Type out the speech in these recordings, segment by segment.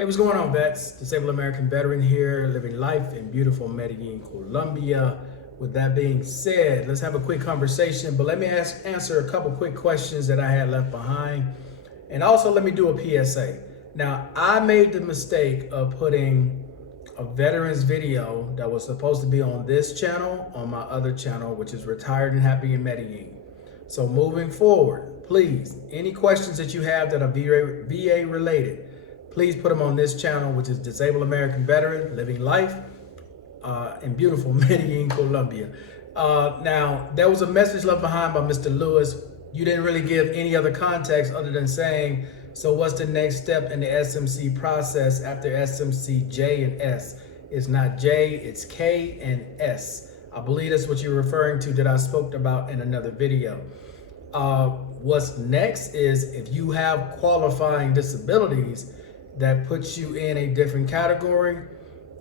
Hey, what's going on, vets? Disabled American veteran here, living life in beautiful Medellin, Colombia. With that being said, let's have a quick conversation, but let me answer a couple quick questions that I had left behind. And also let me do a PSA. Now, I made the mistake of putting a veterans video that was supposed to be on this channel on my other channel, which is Retired and Happy in Medellin. So moving forward, please, any questions that you have that are VA related, please put them on this channel, which is Disabled American Veteran, Living Life in beautiful Medellin, Colombia. Now, there was a message left behind by Mr. Lewis. You didn't really give any other context other than saying, so what's the next step in the SMC process after SMC J and S? It's not J, it's K and S. I believe that's what you're referring to that I spoke about in another video. What's next is if you have qualifying disabilities that puts you in a different category,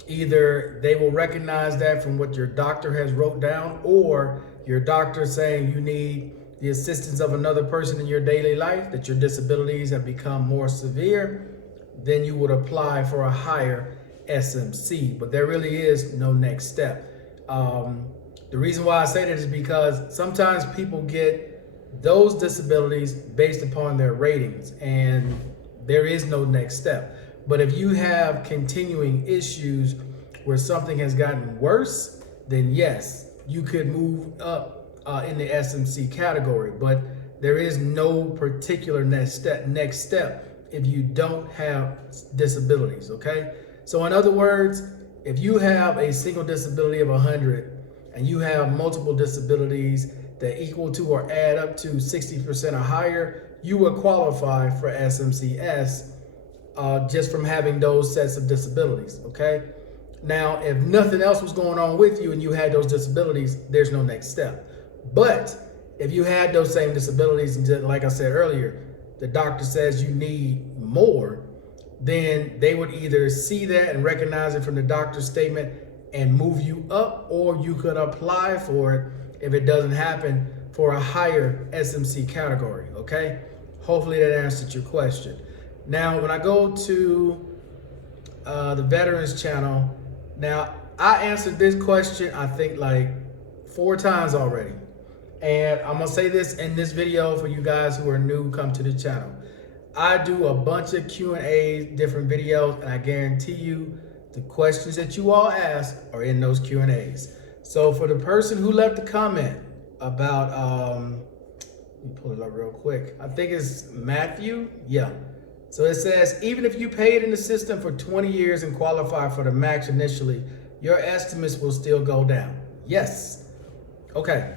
either they will recognize that from what your doctor has wrote down, or your doctor saying you need the assistance of another person in your daily life, that your disabilities have become more severe, then you would apply for a higher SMC. But there really is no next step. The reason why I say that is because sometimes people get those disabilities based upon their ratings, and there is no next step. But if you have continuing issues where something has gotten worse, then yes, you could move up in the SMC category. But there is no particular next step if you don't have disabilities, okay? So in other words, if you have a single disability of 100 and you have multiple disabilities that equal to or add up to 60% or higher, you will qualify for SMCS just from having those sets of disabilities, okay? Now, if nothing else was going on with you and you had those disabilities, there's no next step. But if you had those same disabilities, and like I said earlier, the doctor says you need more, then they would either see that and recognize it from the doctor's statement and move you up, or you could apply for it if it doesn't happen for a higher SMC category, okay? Hopefully that answered your question. Now, when I go to the Veterans channel, now I answered this question, I think like 4 times already. And I'm gonna say this in this video for you guys who are new, come to the channel. I do a bunch of Q&A, different videos, and I guarantee you the questions that you all ask are in those Q&As. So for the person who left the comment about, let me pull it up real quick. I think it's Matthew, yeah. So it says, even if you paid in the system for 20 years and qualify for the max initially, your estimates will still go down. Yes. Okay.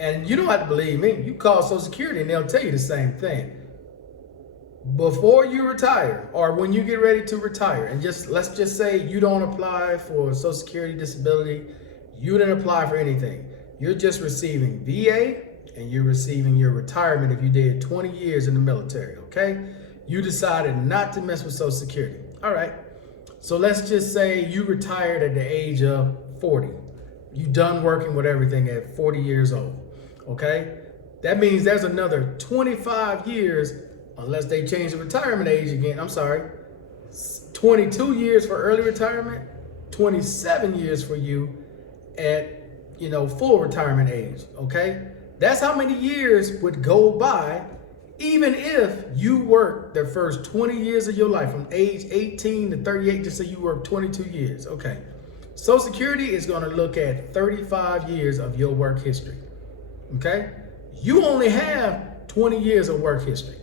And you don't have to believe me. You call Social Security and they'll tell you the same thing. Before you retire, or when you get ready to retire, and let's just say you don't apply for Social Security disability, you didn't apply for anything. You're just receiving VA and you're receiving your retirement if you did 20 years in the military, okay? You decided not to mess with Social Security. All right. So let's just say you retired at the age of 40. You done working with everything at 40 years old, okay? That means there's another 25 years, unless they change the retirement age again. I'm sorry, 22 years for early retirement, 27 years for you at, full retirement age, okay? That's how many years would go by even if you work the first 20 years of your life, from age 18 to 38, just say you work 22 years, okay? Social Security is gonna look at 35 years of your work history, okay? You only have 20 years of work history.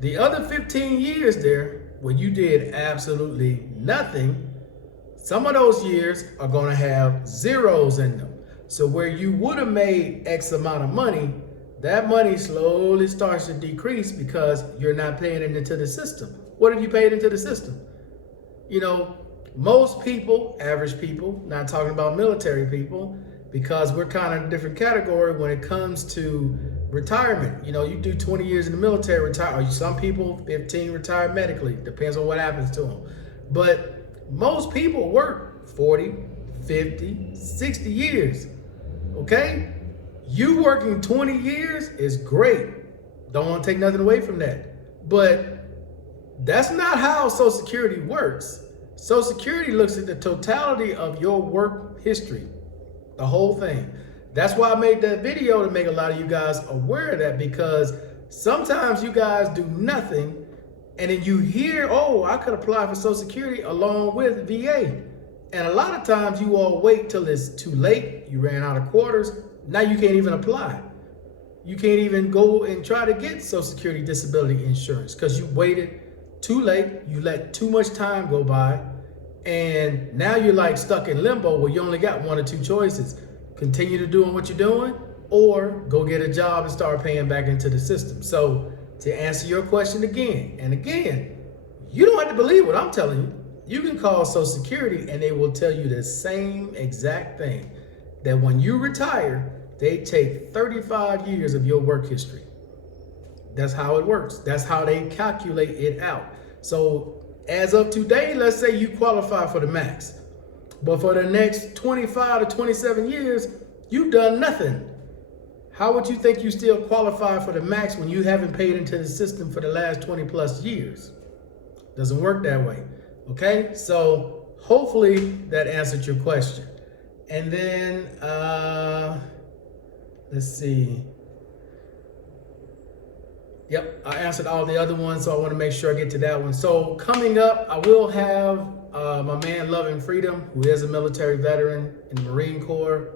The other 15 years there, where you did absolutely nothing, some of those years are gonna have zeros in them. So where you would have made X amount of money, that money slowly starts to decrease because you're not paying it into the system. What have you paid into the system? Most people, average people, not talking about military people, because we're kind of in a different category when it comes to retirement. You do 20 years in the military, retire. Some people, 15, retire medically. Depends on what happens to them. But most people work 40, 50, 60 years, okay? You working 20 years is great. Don't want to take nothing away from that. But That's not how Social Security works. Social Security looks at the totality of your work history, the whole thing. That's why I made that video, to make a lot of you guys aware of that, because sometimes you guys do nothing and then you hear, oh, I could apply for Social Security along with VA. And a lot of times you all wait till it's too late, you ran out of quarters, now you can't even apply. You can't even go and try to get Social Security disability insurance because you waited too late, you let too much time go by, and now you're like stuck in limbo where you only got one or two choices. Continue to doing what you're doing, or go get a job and start paying back into the system. So to answer your question again and again, you don't have to believe what I'm telling you. You can call Social Security and they will tell you the same exact thing, that when you retire, they take 35 years of your work history. That's how it works. That's how they calculate it out. So as of today, let's say you qualify for the max, but for the next 25 to 27 years, you've done nothing. How would you think you still qualify for the max when you haven't paid into the system for the last 20 plus years? Doesn't work that way. Okay, so hopefully that answered your question. And then, let's see. Yep, I answered all the other ones, so I want to make sure I get to that one. So coming up, I will have my man Loving Freedom, who is a military veteran in the Marine Corps,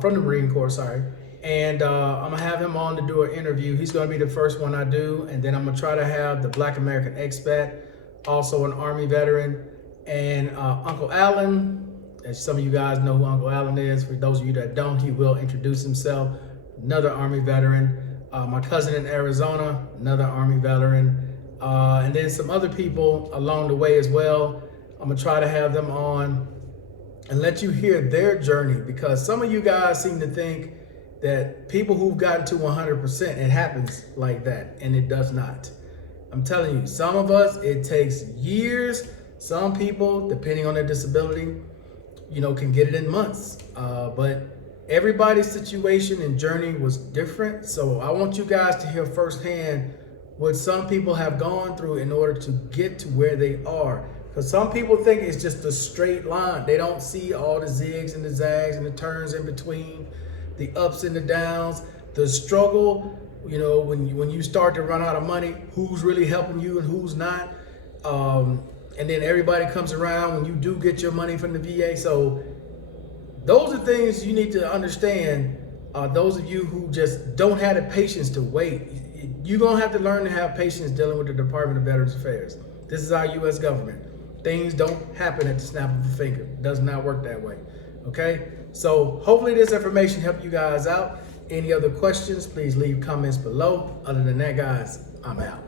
from the Marine Corps, sorry. And I'm gonna have him on to do an interview. He's gonna be the first one I do. And then I'm gonna try to have the Black American expat, also an Army veteran, and Uncle Allen. As some of you guys know who Uncle Allen is. For those of you that don't, he will introduce himself. Another Army veteran. My cousin in Arizona, another Army veteran. And then some other people along the way as well. I'm gonna try to have them on and let you hear their journey, because some of you guys seem to think that people who've gotten to 100%, it happens like that, and it does not. I'm telling you, some of us, it takes years. Some people, depending on their disability, can get it in months. But everybody's situation and journey was different. So I want you guys to hear firsthand what some people have gone through in order to get to where they are. Because some people think it's just a straight line. They don't see all the zigs and the zags and the turns in between, the ups and the downs, the struggle, when you start to run out of money, who's really helping you and who's not. And then everybody comes around when you do get your money from the VA. So those are things you need to understand. Those of you who just don't have the patience to wait, you're going to have to learn to have patience dealing with the Department of Veterans Affairs. This is our U.S. government. Things don't happen at the snap of a finger. It does not work that way. Okay? So hopefully this information helped you guys out. Any other questions, please leave comments below. Other than that, guys, I'm out.